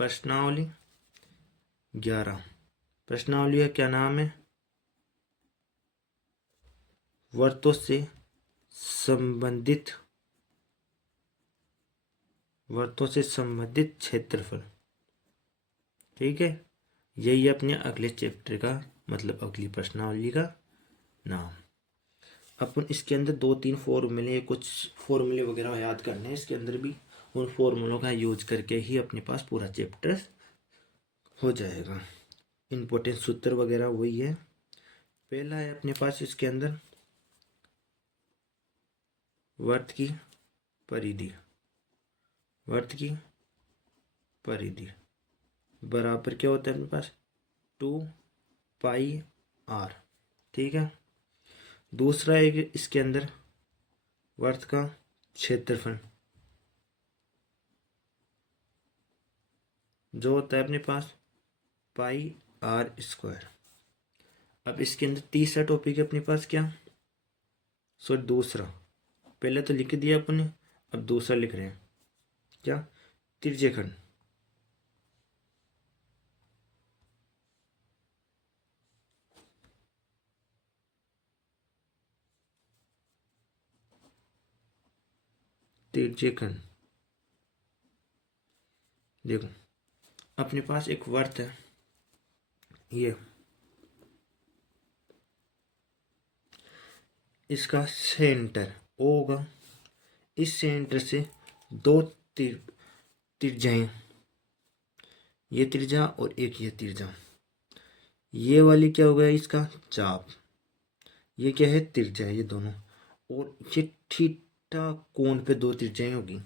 प्रश्नावली 11। प्रश्नावली का क्या नाम है? वर्तों से संबंधित क्षेत्रफल। ठीक है, यही अपने अगले चैप्टर का मतलब अगली प्रश्नावली का नाम। अपन इसके अंदर 2-3 फॉर्मूले, कुछ फॉर्मूले वगैरह याद करने हैं इसके अंदर भी। उन फॉर्मूलों का यूज करके ही अपने पास पूरा चैप्टर हो जाएगा। इम्पोर्टेंट सूत्र वगैरह वही है। पहला है अपने पास इसके अंदर वर्त की परिधि। वर्त की परिधि बराबर क्या होता है अपने पास? 2πr। ठीक है। दूसरा है कि इसके अंदर वर्त का क्षेत्रफल जो होता है अपने पास πr²। अब इसके अंदर तीसरा टॉपिक है अपने पास क्या? दूसरा। पहले तो लिख दिया अपने, अब दूसरा लिख रहे हैं क्या? त्रिज्यखंड। त्रिज्यखंड देखो, अपने पास एक वर्त है, ये इसका सेंटर O होगा। इस सेंटर से दो त्रिज्याएं, ये त्रिज्या और एक ये त्रिज्या, ये वाली क्या होगा? इसका चाप। ये क्या है? त्रिज्या है ये दोनों। और ये थीटा कोण पे दो त्रिज्याएं होगी।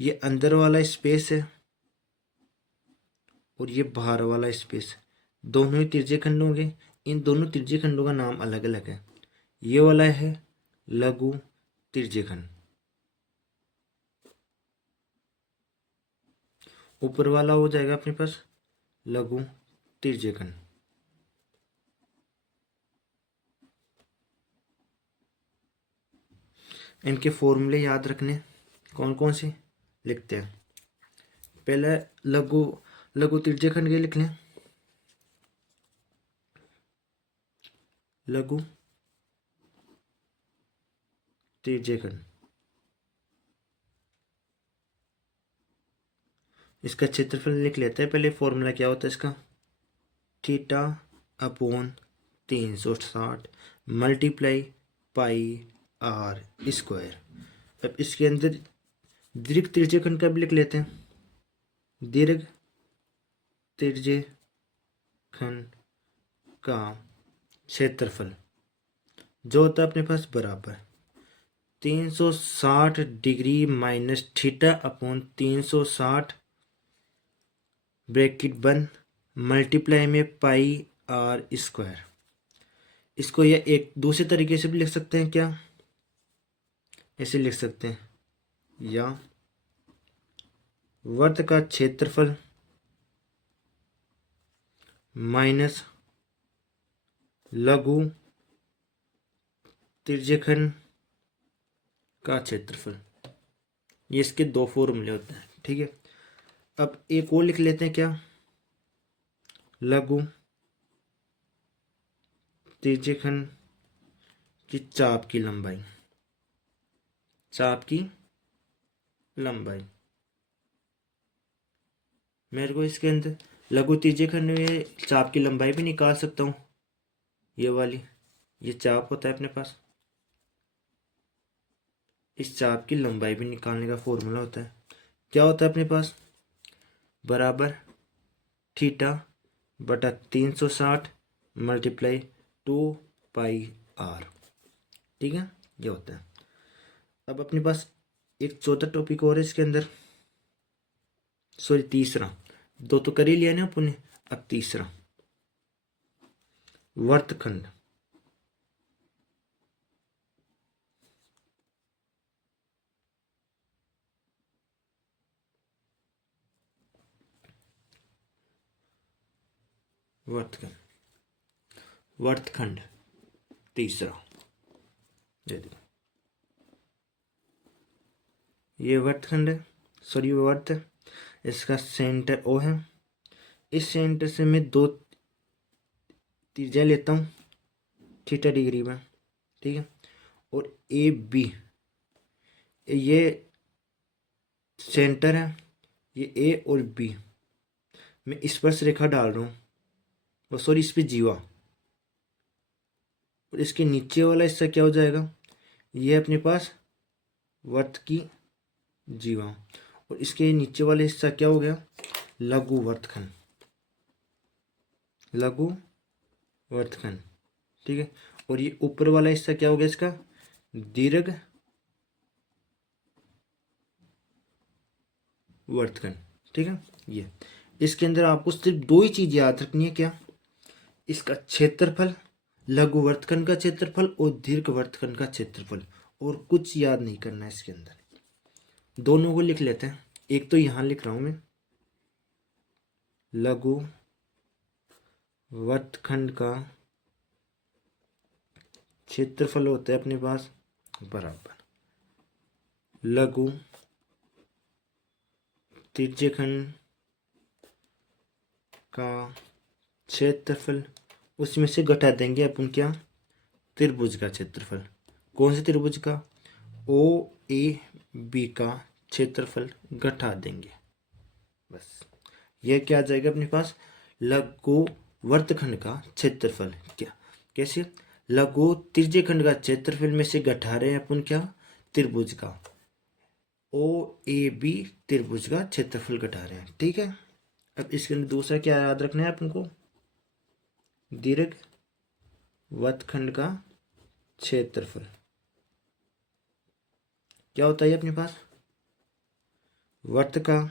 ये अंदर वाला स्पेस है और ये बाहर वाला स्पेस, दोनों ही त्रिज्यखंड होंगे। इन दोनों त्रिज्यखंडों का नाम अलग अलग है। ये वाला है लघु त्रिज्यखंड, ऊपर वाला हो जाएगा अपने पास लघु त्रिज्यखंड। इनके फॉर्मूले याद रखने, कौन कौन से लिखते हैं। पहले लघु त्रिज्यखंड के लिख लें। लघु त्रिज्यखंड, इसका क्षेत्रफल लिख लेते हैं। पहले फॉर्मूला क्या होता है इसका? θ/360 मल्टीप्लाई πr²। अब इसके अंदर दीर्घ त्रिज्यखंड का भी लिख लेते हैं। दीर्घ त्रिज्यखंड का क्षेत्रफल जो होता है अपने पास बराबर 360 डिग्री माइनस θ/360 ब्रैकेट बंद मल्टीप्लाई में πr²। इसको या एक दूसरे तरीके से भी लिख सकते हैं क्या? ऐसे लिख सकते हैं, या वर्त का क्षेत्रफल माइनस लघु त्रिज्यखंड का क्षेत्रफल। ये इसके दो फॉर्मूले होते हैं। ठीक है। अब एक और लिख लेते हैं क्या? लघु त्रिज्यखंड की चाप की लंबाई। चाप की लंबाई मेरे को इसके अंदर लघु त्रिज्यखंड में चाप की लंबाई भी निकाल सकता हूँ। ये वाली, ये चाप होता है अपने पास, इस चाप की लंबाई भी निकालने का फॉर्मूला होता है। क्या होता है अपने पास? बराबर θ/360 मल्टीप्लाई 2πr। ठीक है, ये होता है। अब अपने पास एक चौथा टॉपिक और है इसके अंदर, तीसरा। दो तो कर ही लिया ना अपने, अब तीसरा वर्तखंड। वर्तखंड तीसरा, ये वर्तखंड है, वर्त है। इसका सेंटर ओ है। इस सेंटर से मैं 2 त्रिज्या लेता हूँ थीटा डिग्री में, ठीक है। और ए बी, ये सेंटर है, ये ए और बी, मैं स्पर्श रेखा डाल रहा हूँ, और सॉरी इस पे जीवा। और इसके नीचे वाला हिस्सा क्या हो जाएगा, ये अपने पास वर्त की जीवा, और इसके नीचे वाला हिस्सा क्या हो गया, लघु वर्तखंड, लघु वर्तखंड, ठीक है। और ये ऊपर वाला हिस्सा क्या हो गया इसका, दीर्घ वर्तखंड, ठीक है। ये इसके अंदर आपको सिर्फ 2 ही चीज याद रखनी है, क्या, इसका क्षेत्रफल, लघु वर्तखंड का क्षेत्रफल और दीर्घ वर्तखंड का क्षेत्रफल, और कुछ याद नहीं करना है इसके अंदर। दोनों को लिख लेते हैं। एक तो यहां लिख रहा हूं मैं, लघु वर्तखंड का क्षेत्रफल होता है अपने पास बराबर लघु त्रिज्यखंड का क्षेत्रफल, उसमें से घटा देंगे अपन क्या, त्रिभुज का क्षेत्रफल। कौन से त्रिभुज का, ओ ए बी का क्षेत्रफल घटा देंगे, बस। यह क्या आ जाएगा अपने पास, लघु वर्तखंड का क्षेत्रफल, क्या, कैसे, लघु त्रिज्यखंड का क्षेत्रफल में से घटा रहे हैं अपन क्या, त्रिभुज का, ओ ए बी त्रिभुज का क्षेत्रफल घटा रहे हैं, ठीक है। अब इसके अंदर दूसरा क्या याद रखना है अपन को, दीर्घ वर्तखंड का क्षेत्रफल क्या होता है अपने पास, वर्त का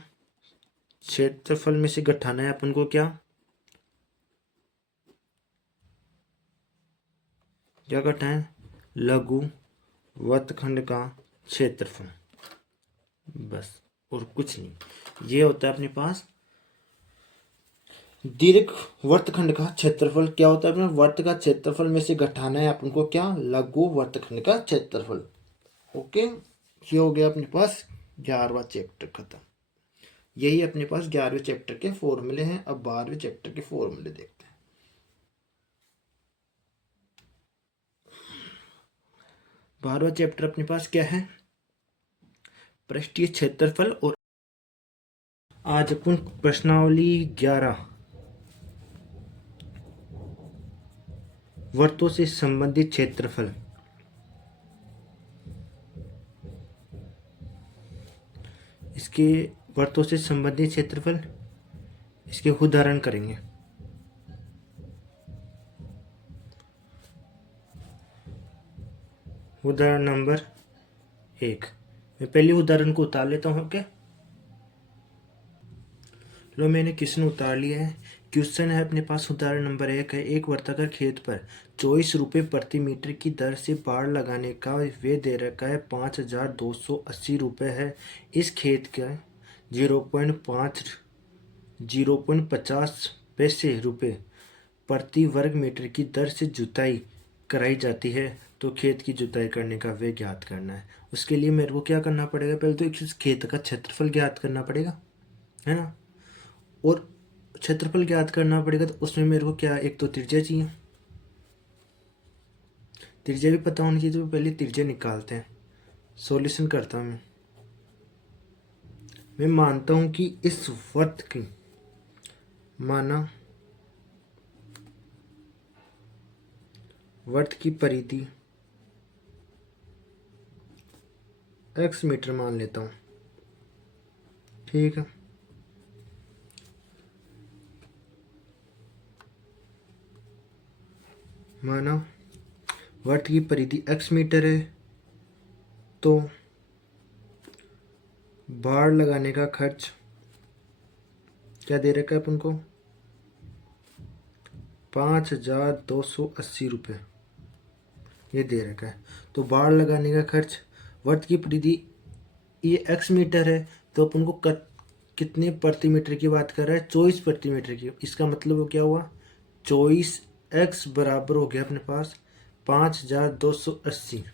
क्षेत्रफल में से घटाना है अपन को क्या, क्या घटाएं, लघु वर्तखंड का क्षेत्रफल, बस, और कुछ नहीं। ये होता है अपने पास दीर्घ वर्तखंड का क्षेत्रफल, क्या होता है अपने वर्त का क्षेत्रफल में से घटाना है अपन को क्या, लघु वर्तखंड का क्षेत्रफल। ओके, ये हो गया अपने पास 11वां चैप्टर खत्म। यही अपने पास 11वें चैप्टर के फॉर्मूले हैं। अब 12वें चैप्टर के फॉर्मूले देखते हैं। 12वां चैप्टर अपने पास क्या है, पृष्ठीय क्षेत्रफल। और आज अपन प्रश्नावली 11 वर्तों से संबंधित क्षेत्रफल, इसके वर्तों से संबंधित क्षेत्रफल, इसके उदाहरण करेंगे। उदाहरण नंबर 1, मैं पहले उदाहरण को उतार लेता हूँ। क्या, लो मैंने क्वेश्चन उतार लिया है। क्वेश्चन है अपने पास, उदाहरण नंबर 1 है, एक वर्ताकार खेत पर 24 रुपये प्रति मीटर की दर से बाड़ लगाने का व्यय दे रखा है 5280 रुपये है। इस खेत का 0.50 पैसे रुपये प्रति वर्ग मीटर की दर से जुताई कराई जाती है, तो खेत की जुताई करने का व्यय ज्ञात करना है। उसके लिए मेरे को क्या करना पड़ेगा, पहले तो इस खेत का क्षेत्रफल ज्ञात करना पड़ेगा, है ना। और क्षेत्रफल ज्ञात करना पड़ेगा, तो उसमें मेरे को क्या, एक तो त्रिज्या चाहिए, त्रिज्या भी पता होनी चाहिए। तो पहले त्रिज्या निकालते हैं, सॉल्यूशन करता हूँ मैं मानता हूँ कि इस वर्त की, माना वर्त की परिधि x मीटर मान लेता हूँ, ठीक है। माना वर्त की परिधि x मीटर है, तो बाड़ लगाने का खर्च क्या दे रखा है अपन को, 5280 रुपये ये दे रखा है। तो बाड़ लगाने का खर्च, वर्त की परिधि ये x मीटर है, तो अपन को कितने प्रति मीटर की बात कर रहा है, 24 प्रति मीटर की। इसका मतलब वो क्या हुआ, 24x बराबर हो गया अपने पास 5280।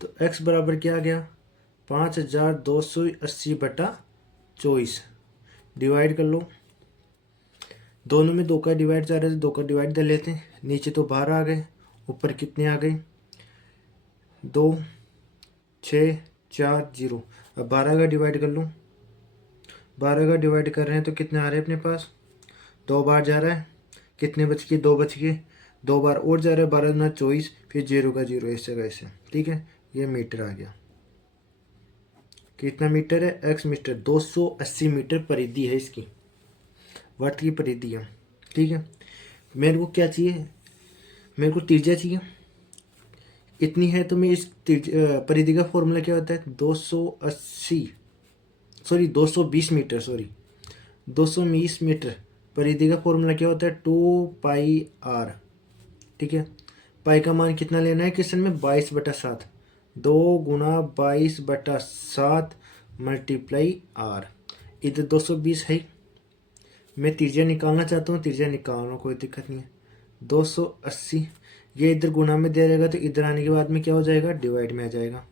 तो x बराबर क्या आ गया, 5280 बटा 24, डिवाइड कर लो, दोनों में 2 का डिवाइड जा रहा है तो 2 का डिवाइड कर लेते हैं। नीचे तो 12 आ गए, ऊपर कितने आ गए 2 6 4 0। अब 12 का डिवाइड कर लो, 12 का डिवाइड कर रहे हैं तो कितने आ रहे हैं अपने पास, 2 बार जा रहा है, कितने बच गए 2 बच गए, 2 बार और जा रहा है, 12 ना 24, फिर 0 का 0 ऐसे का ऐसे। ठीक है, ये मीटर आ गया। कितना मीटर है, x मीटर, 280 मीटर परिधि है इसकी, वर्त की परिधि है। ठीक है, मेरे को क्या चाहिए, मेरे को त्रिज्या चाहिए इतनी है, तो मैं इस परिधि का फॉर्मूला क्या होता है 220 मीटर, 220 मीटर परिधि का फॉर्मूला क्या होता है 2πr। ठीक है, पाई का मान कितना लेना है क्वेश्चन में 22/7, 2 × 22/7 मल्टीप्लाई r। इधर 220 है, मैं त्रिज्या निकालना चाहता हूँ, त्रिज्या निकालना कोई दिक्कत नहीं है। 280 ये इधर गुणा में दे रहेगा तो इधर आने के बाद में क्या हो जाएगा, डिवाइड में आ जाएगा।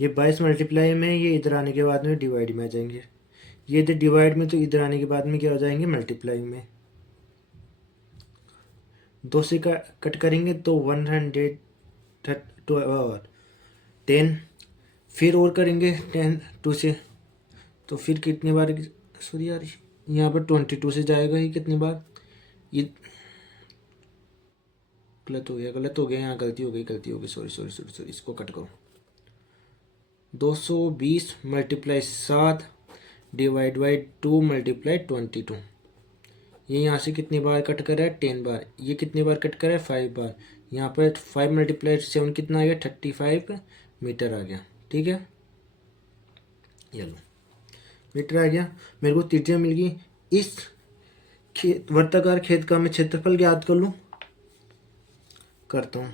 ये 22 मल्टीप्लाई में, ये इधर आने के बाद में डिवाइड में आ जाएंगे। ये इधर डिवाइड में तो इधर आने के बाद में क्या हो जाएंगे, मल्टीप्लाई में। 2 से कट करेंगे तो 110, फिर और करेंगे 10 2 से, तो फिर कितनी बार, सॉरी यार यहाँ पर 22 से जाएगा ही कितनी बार, ये गलत हो गया यहाँ, गलती हो गई, सॉरी, इसको कट करो। 220 मल्टीप्लाई 7 डिवाइड बाई 2 मल्टीप्लाई 22, ये यहाँ से कितनी बार कट कर रहा है 10 बार, ये कितनी बार कट कर रहा है 5 बार, यहाँ पर 5 मल्टीप्लाई 7 कितना आ गया 35 मीटर आ गया। ठीक है, ये लो मीटर आ गया, मेरे को त्रिज्या मिल गई। इस वर्ताकार खेत का मैं क्षेत्रफल ज्ञात कर लूँ, करता हूँ।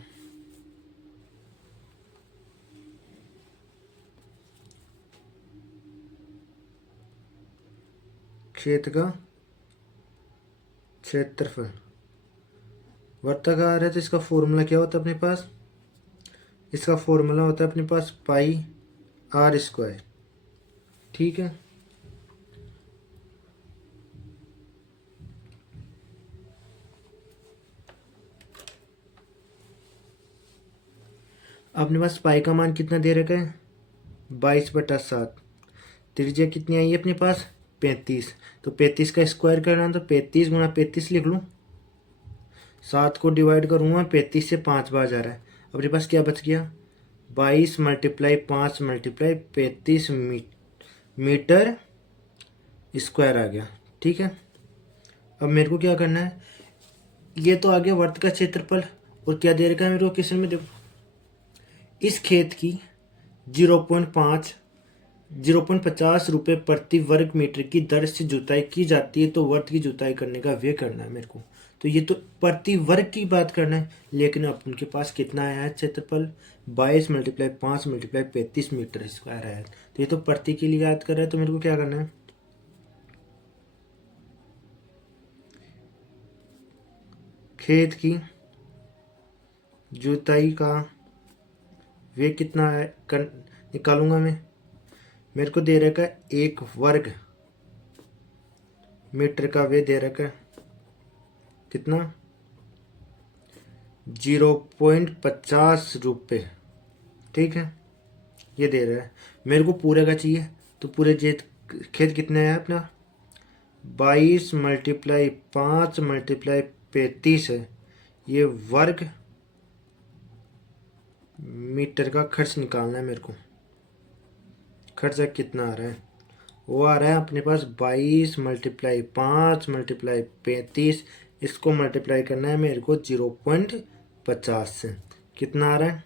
खेत का क्षेत्रफल वर्ताकार है तो इसका फॉर्मूला क्या होता है अपने पास, इसका फॉर्मूला होता है अपने पास πr²। ठीक है, अपने पास पाई का मान कितना दे रखा है 22/7, त्रिज्या कितनी आई है अपने पास 35, तो 35 का स्क्वायर करना तो 35 × 35 लिख लूँ, 7 को डिवाइड करूँगा 35 से 5 बार जा रहा है, अपने पास क्या बच गया 22 मल्टीप्लाई 5 मल्टीप्लाई 35 मीटर स्क्वायर आ गया। ठीक है, अब मेरे को क्या करना है, ये तो आ गया वर्त का क्षेत्रफल, और क्या दे रखा है मेरे को क्वेश्चन में, देखो इस खेत की 0.50 रुपये प्रति वर्ग मीटर की दर से जुताई की जाती है, तो वर्त की जुताई करने का व्यय करना है मेरे को, तो ये तो प्रति वर्ग की बात करना है, लेकिन अब उनके पास कितना आया है क्षेत्रफल 22 मल्टीप्लाई 5 मल्टीप्लाई 35 मीटर स्क्वायर है, तो ये तो प्रति के लिए याद कर रहा है, तो मेरे को क्या करना है, खेत की जुताई का वे कितना है निकालूंगा मैं, मेरे को दे रखा है 1 वर्ग मीटर का वे दे रखा है कितना 0.50 रुपये। ठीक है, ये दे रहा है, मेरे को पूरे का चाहिए, तो पूरे खेत कितने है अपना 22 मल्टीप्लाई 5 मल्टीप्लाई 35 है, ये वर्ग मीटर का खर्च निकालना है मेरे को। खर्चा कितना आ रहा है, वो आ रहा है अपने पास 22 मल्टीप्लाई 5 मल्टीप्लाई 35, इसको मल्टीप्लाई करना है मेरे को 0.50 से, कितना आ रहा है,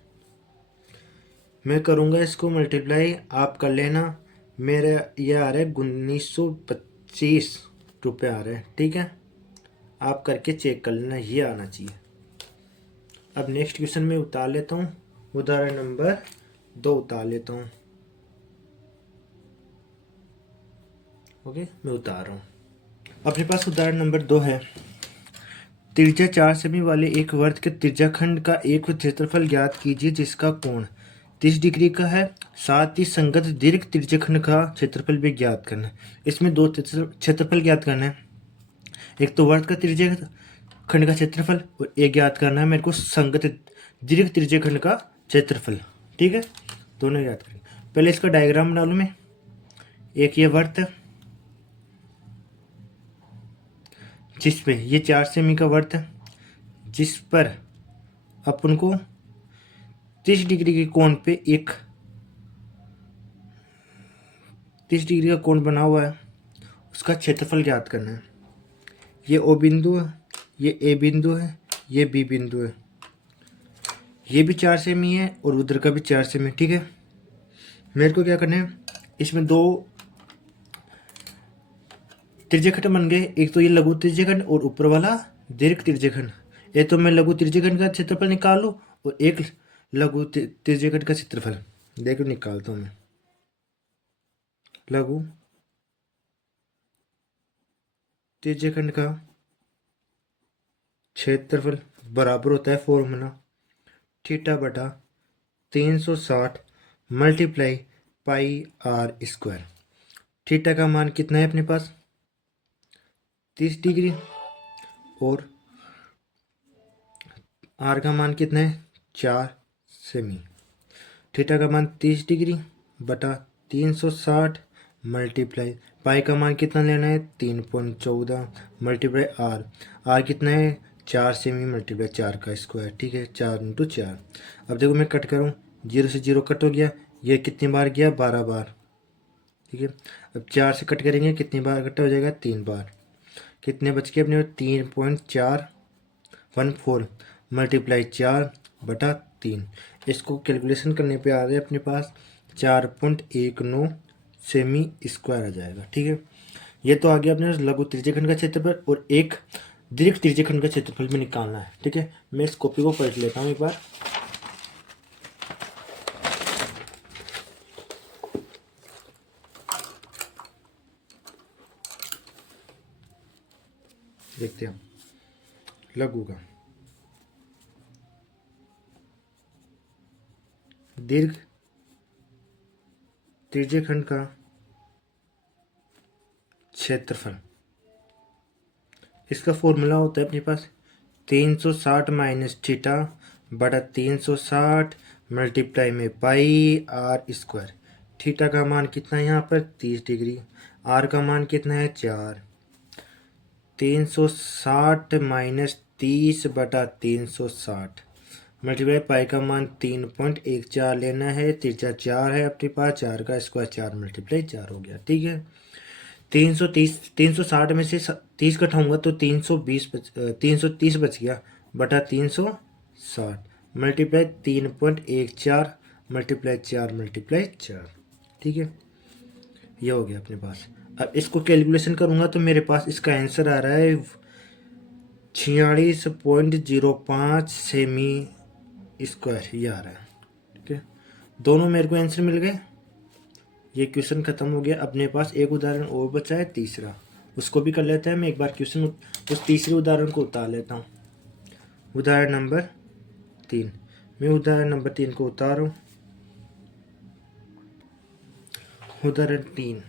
मैं करूँगा इसको मल्टीप्लाई, आप कर लेना, मेरा ये आ रहा है 1925 रुपये आ रहा है। ठीक है, आप करके चेक कर लेना, ये आना चाहिए। अब नेक्स्ट क्वेश्चन में उतार लेता हूँ, उदाहरण नंबर 2 उतार लेता हूँ। ओके, मैं उतार रहा हूँ, अपने पास उदाहरण नंबर 2 है। त्रिज्या 4 सेमी वाले एक वर्त के त्रिज्याखंड का एक क्षेत्रफल ज्ञात कीजिए जिसका कोण 30 डिग्री का है, साथ ही संगत दीर्घ त्रिज्यखंड का क्षेत्रफल भी ज्ञात करना है। इसमें दो क्षेत्रफल ज्ञात करना है, एक तो वर्त का त्रिज्यखंड का क्षेत्रफल और एक ज्ञात करना है मेरे को संगत दीर्घ त्रिज्यखंड का क्षेत्रफल। ठीक है, दोनों याद करें। पहले इसका डायग्राम डालूं मैं। एक ये वर्त है जिसपे ये 4 सेमी का वर्त है, जिस पर अपन को 30 डिग्री के कोण पे एक 30 डिग्री का कोण बना हुआ है, उसका क्षेत्रफल ज्ञात करना है। ये ओ बिंदु है, ये ए बिंदु है, ये बी बिंदु है, ये भी 4 सेमी है और उधर का भी 4 सेमी। ठीक है, मेरे को क्या करना है, इसमें दो त्रिज्यखंड बन गए, एक तो ये लघु त्रिज्यखंड और ऊपर वाला दीर्घ त्रिज्यखंड। ये तो मैं लघु त्रिज्यखंड का क्षेत्रफल निकाल लूँ और एक लघु त्रिज्यखंड का क्षेत्रफल देखो निकालता हूँ मैं। लघु त्रिज्यखंड का क्षेत्रफल बराबर होता है फॉर्मूला थीटा बटा 360 multiply pi r square. Theta का मान कितना है अपने पास 30 डिग्री और आर का मान कितना है 4 सेमी। थीटा का मान 30 डिग्री बटा 360 मल्टीप्लाई पाई का मान कितना लेना है 3.14 मल्टीप्लाई आर कितना है 4 सेमी मल्टीप्लाई 4 का स्क्वायर। ठीक है, 4 इंटू 4। अब देखो मैं कट करूँ, 0 से 0 कट हो गया, ये कितनी बार गया 12 बार। ठीक है, अब 4 से कट करेंगे, कितनी बार कट हो जाएगा 3 बार। कितने बच गए अपने 3.414 मल्टीप्लाई 4 बटा 3। इसको कैलकुलेशन करने पे आ रहा है अपने पास 4.19 सेमी स्क्वायर आ जाएगा। ठीक है, ये तो आ गया अपने लघु त्रिज्यखंड का क्षेत्रफल और एक दीर्घ त्रिज्यखंड का क्षेत्रफल भी निकालना है। ठीक है, मैं इस कॉपी को पलट लेता हूँ एक बार। देखते हैं लघु का दीर्घ त्रिज्यखंड का क्षेत्रफल, इसका फॉर्मूला होता है अपने पास 360 माइनस थीटा बटा 360 मल्टीप्लाई में पाई आर स्क्वायर। थीटा का मान कितना है यहाँ पर 30 डिग्री, आर का मान कितना है 4। 360 माइनस 30 बटा 360 मल्टीप्लाई पाई का मान 3.14 लेना है, त्रिज्या 4 है अपने पास, 4 का स्क्वायर 4 मल्टीप्लाई 4 हो गया। ठीक है, 360 में से 30 घटाऊंगा तो 330 बच गया बटा 360 मल्टीप्लाई 3.14 मल्टीप्लाई 4 मल्टीप्लाई 4। ठीक है, ये हो गया अपने पास। अब इसको कैलकुलेशन करूंगा तो मेरे पास इसका आंसर आ रहा है 46.05 सेमी स्क्वायर, ये आ रहा है। ठीक है, दोनों मेरे को आंसर मिल गए। ये क्वेश्चन खत्म हो गया। अपने पास एक उदाहरण और बचा है तीसरा, उसको भी कर लेते हैं। मैं एक बार क्वेश्चन उस तीसरे उदाहरण को उतार लेता हूँ। उदाहरण नंबर 3, मैं उदाहरण नंबर 3 को उतारूँ। उदाहरण 3,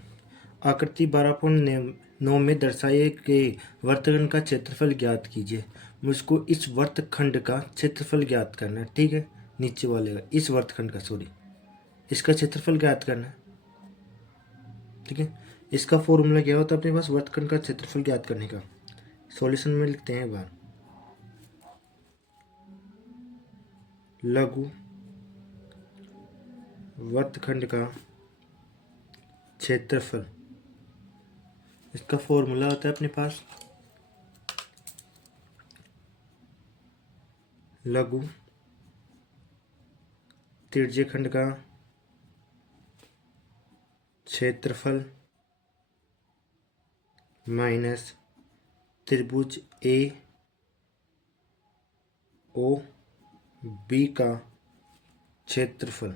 आकृति 12.9 में दर्शाए गए वर्तखंड का क्षेत्रफल ज्ञात कीजिए। मुझको इस वर्तखंड का क्षेत्रफल ज्ञात करना है। ठीक है, नीचे वाले का, इस वर्तखंड का, सॉरी, इसका क्षेत्रफल ज्ञात करना है। ठीक है, इसका फॉर्मूला क्या होता है अपने पास वर्तखंड का क्षेत्रफल ज्ञात करने का। सॉल्यूशन में लिखते हैं एक बार, लघु वर्तखंड का क्षेत्रफल, इसका फॉर्मूला होता है अपने पास लघु त्रिज्यखंड का क्षेत्रफल माइनस त्रिभुज ए ओ बी का क्षेत्रफल,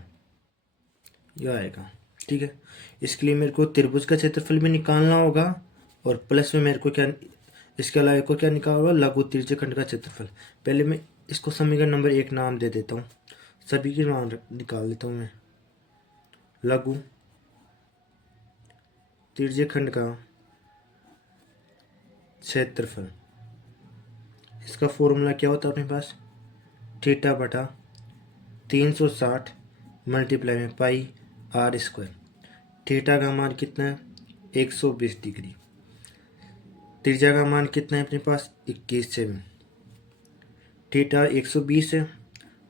यह आएगा। ठीक है, इसके लिए मेरे को त्रिभुज का क्षेत्रफल भी निकालना होगा और प्लस में मेरे को क्या, इसके अलावा को क्या निकालना होगा, लघु त्रिज्यखंड का क्षेत्रफल। पहले मैं इसको समीकरण नंबर 1 नाम दे देता हूँ। सभी की मान निकाल लेता हूँ मैं। लघु त्रिज्यखंड का क्षेत्रफल, इसका फॉर्मूला क्या होता है अपने पास, थीटा बटा 360 मल्टीप्लाई में पाई आर स्क्वायर। थीटा का मान कितना है 120 डिग्री, त्रिज्या का मान कितना है अपने पास 21 सेमी। थीटा 120 है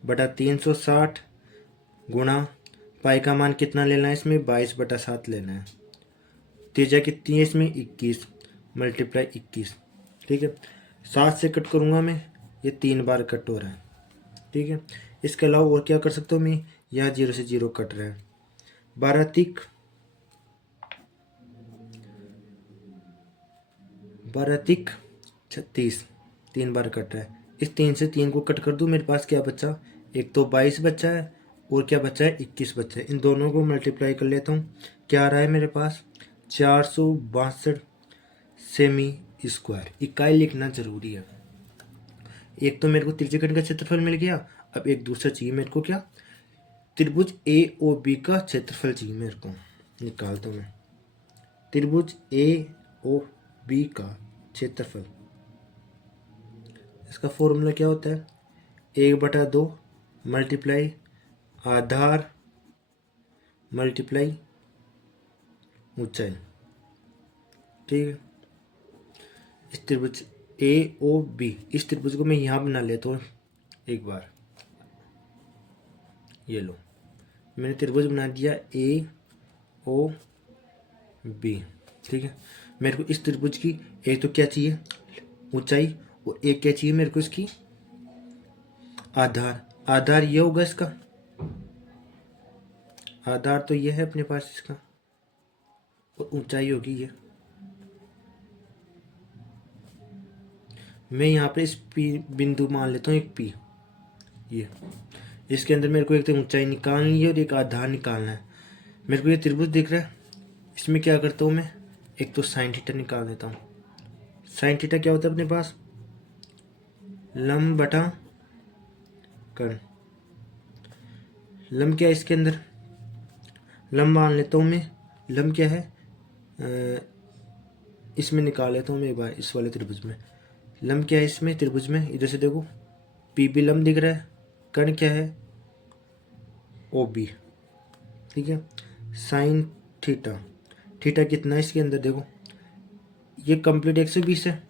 बटा 360 गुणा पाई का मान कितना लेना है इसमें 22/7 लेना है। त्रिज्या कितनी है इसमें 21 मल्टीप्लाई 21। ठीक है, 7 से कट करूँगा मैं, ये 3 बार कट हो रहा है। ठीक है, इसके अलावा और क्या कर सकता हूँ मैं, यहाँ 0 से 0 कट रहा है। 12 तिक 36, 3 बार कट रहा है। इस 3 से 3 को कट कर दूँ, मेरे पास क्या बचा, एक तो 22 बचा है और क्या बचा है 21 बचा है। इन दोनों को मल्टीप्लाई कर लेता हूँ, क्या आ रहा है मेरे पास 462 सेमी स्क्वायर। इकाई लिखना जरूरी है। एक तो मेरे को त्रिज्यखंड का क्षेत्रफल मिल गया, अब एक दूसरा चाहिए मेरे को, क्या, त्रिभुज ए ओ बी का क्षेत्रफल चाहिए मेरे को। निकालता हूँ मैं, त्रिभुज ए ओ बी का क्षेत्रफल, इसका फॉर्मूला क्या होता है 1/2 मल्टीप्लाई आधार मल्टीप्लाई ऊंचाई। ठीक है, इस त्रिभुज ए ओ बी, इस त्रिभुज को मैं यहाँ बना लेता हूँ एक बार। ये लो, मैंने त्रिभुज बना दिया ए ओ बी। ठीक है, मेरे को इस त्रिभुज की एक तो क्या चाहिए ऊंचाई, और एक क्या चाहिए मेरे को इसकी आधार। आधार ये होगा इसका, आधार तो ये है अपने पास इसका, और ऊंचाई होगी ये। मैं यहाँ पे इस पी बिंदु मान लेता हूँ एक पी, ये इसके अंदर मेरे को एक तो ऊंचाई निकालनी है और एक आधार निकालना है। मेरे को ये त्रिभुज दिख रहा है, इसमें क्या करता हूँ मैं, एक तो साइन थीटा निकाल देता हूँ। साइन थीटा क्या होता है अपने पास, लंब बटा कर्ण। लंब क्या है इसके अंदर, लंब मान लेता हूँ मैं, लंब क्या है इसमें निकाल लेता हूँ मैं एक बार, इस वाले त्रिभुज में लंब क्या है, इसमें त्रिभुज में इधर से देखो पी बी लंब दिख रहा है, कर्ण क्या है ओ बी। ठीक है, साइन थीटा, थीटा कितना है इसके अंदर देखो, ये कंप्लीट 120 है,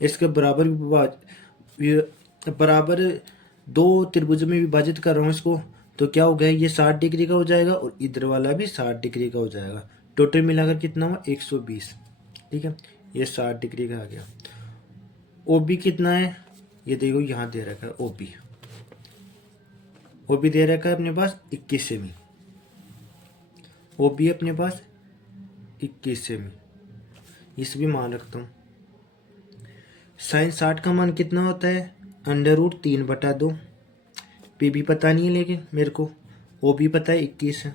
इसके बराबर बराबर दो त्रिभुज में विभाजित कर रहा हूँ इसको, तो क्या हो गया ये 60 डिग्री का हो जाएगा और इधर वाला भी 60 डिग्री का हो जाएगा। टोटल मिलाकर कितना हुआ 120। ठीक है, ये 60 डिग्री का आ गया। ओ बी कितना है, ये देखो यहाँ दे रखा है ओ बी दे रखा है अपने पास 21 सेमी। ओ बी अपने पास 21 सेमी, इस भी मान रखता हूँ। साइन 60 का मान कितना होता है √3/2। पी बी पता नहीं है लेकिन मेरे को, ओ बी पता है 21 है।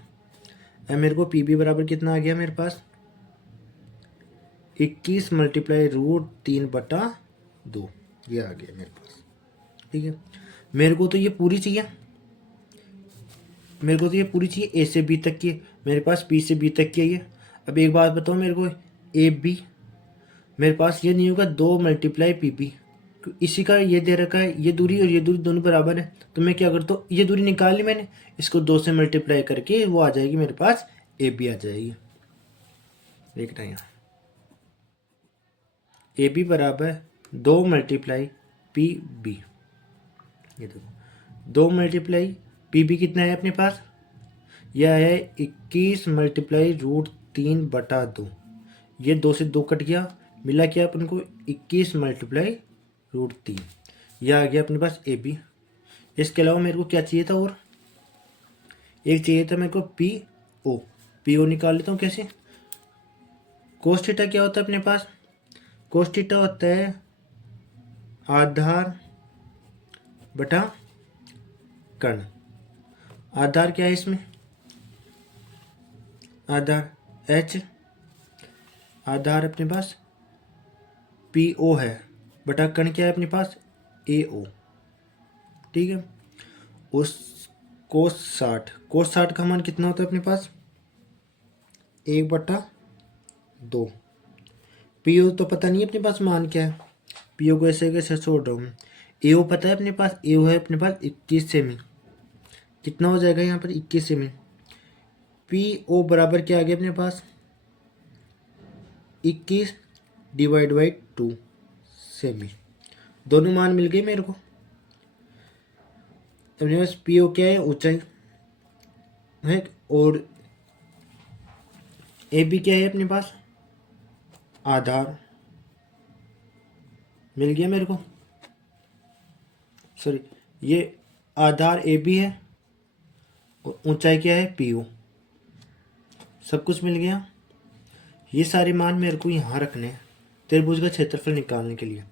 अब मेरे को पी बी बराबर कितना आ गया मेरे पास 21 मल्टीप्लाई √3/2, ये आ गया मेरे पास। ठीक है, मेरे को तो ये पूरी चाहिए, मेरे को तो ये पूरी चाहिए ए से बी तक की, मेरे पास पी से बी तक की है ये। अब एक बात बताओ मेरे को, ए बी मेरे पास ये नहीं होगा 2 मल्टीप्लाई पी बी, इसी का ये दे रखा है, ये दूरी और ये दूरी दोनों बराबर है, तो मैं क्या करता हूँ ये दूरी निकाल ली मैंने, इसको 2 से मल्टीप्लाई करके वो आ जाएगी मेरे पास ए बी आ जाएगी। देखना यहाँ ए बी बराबर 2 मल्टीप्लाई पी बी, ये देखो 2 मल्टीप्लाई पी बी कितना है अपने पास, यह है 21 मल्टीप्लाई √3/2। ये 2 से 2 कट गया, मिला क्या अपन को 21 मल्टीप्लाई √3, यह आ गया अपने पास ए बी। इसके अलावा मेरे को क्या चाहिए था, और एक चाहिए था मेरे को पी ओ निकाल लेता हूँ कैसे। कोस थीटा क्या होता है अपने पास, कोस थीटा होता है आधार बटा कर्ण। आधार क्या है इसमें, आधार एच, आधार अपने पास पी ओ है, बटा कर्ण क्या है अपने पास ए ओ। ठीक है, उस कोस 60 का मान कितना होता है अपने पास 1/2। पीओ तो पता नहीं अपने पास मान क्या है, पीओ को ऐसे कैसे छोड़ रहा हूँ। एओ पता है अपने पास, एओ है अपने पास 21 सेमी, कितना हो जाएगा यहाँ पर 21 सेमी। पी ओ बराबर क्या आ गया अपने पास 21 / 2 सेमी। दोनों मान मिल गए मेरे को। अपने पास पी ओ क्या है ऊंचाई है, और ए बी क्या है अपने पास आधार, मिल गया मेरे को। सॉरी, ये आधार ए बी है और ऊंचाई क्या है पी ओ, सब कुछ मिल गया। ये सारे मान मेरे को यहाँ रखने हैं त्रिभुज का क्षेत्रफल निकालने के लिए।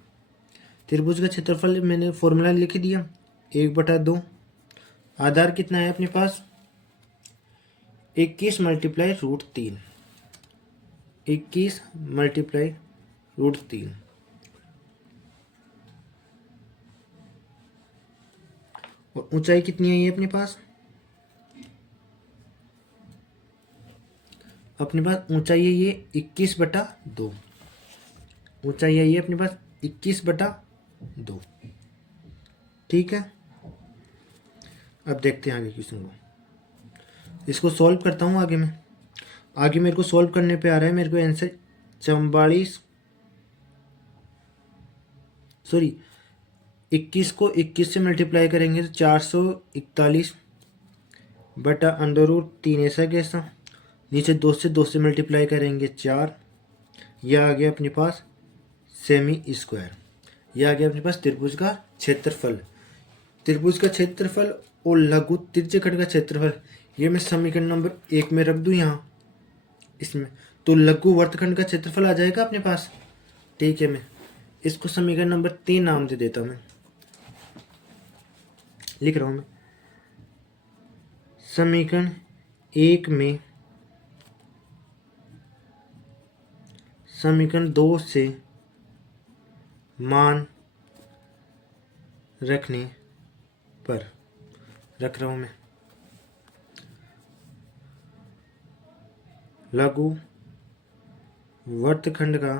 त्रिभुज का क्षेत्रफल मैंने फॉर्मूला लिख दिया 1/2। आधार कितना है अपने पास 21 × √3, 21 × √3। और ऊंचाई कितनी है ये अपने पास ऊंचाई है ये 21/2। ऊंचाई है ये अपने पास 21/2। ठीक है, अब देखते हैं आगे क्वेश्चन को। इसको सॉल्व करता हूँ आगे मैं। आगे मेरे को सॉल्व करने पे आ रहा है मेरे को आंसर 21 को 21 से मल्टीप्लाई करेंगे तो 441/√3 ऐसा कैसा। नीचे 2 से मल्टीप्लाई करेंगे 4। यह आ गया अपने पास सेमी स्क्वायर। यह आ गया अपने पास त्रिभुज का क्षेत्रफल। त्रिभुज का क्षेत्रफल और लघु त्रिज्यखंड का क्षेत्रफल ये मैं समीकरण नंबर 1 में रख दूं यहाँ इसमें, तो लघु वर्तखंड का क्षेत्रफल आ जाएगा अपने पास। ठीक है, मैं इसको समीकरण नंबर 3 नाम दे देता हूँ। मैं लिख रहा हूँ मैं समीकरण 1 में समीकरण 2 से मान रखने पर रख रहा हूँ मैं लघु वर्तखंड का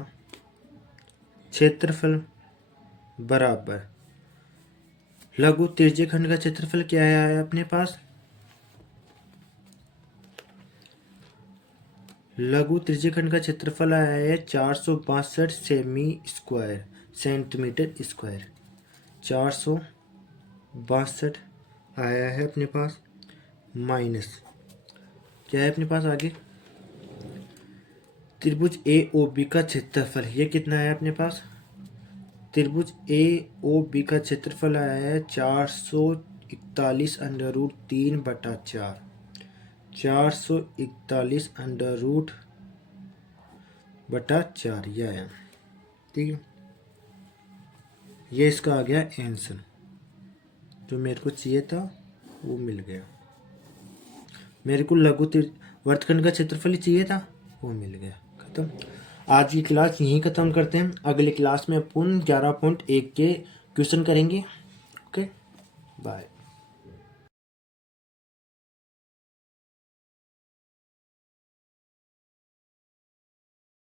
क्षेत्रफल बराबर लघु त्रिज्यखंड का क्षेत्रफल क्या है अपने पास। लघु त्रिज्यखंड का क्षेत्रफल आया है 462 सेंटीमीटर स्क्वायर। 462 आया है अपने पास, माइनस क्या है अपने पास आगे त्रिभुज ए ओ बी का क्षेत्रफल ये कितना है अपने पास। त्रिभुज ए ओ बी का क्षेत्रफल आया है 441/√3/4। 441/√4 ये आया। ठीक है, ये इसका आ गया आंसर। जो मेरे को चाहिए था वो मिल गया। मेरे को लघु वर्तखंड का क्षेत्रफल ही चाहिए था, वो मिल गया। खत्म। आज की क्लास यहीं ख़त्म करते हैं। अगली क्लास में अपन 11.1 के क्वेश्चन करेंगे। Okay, bye.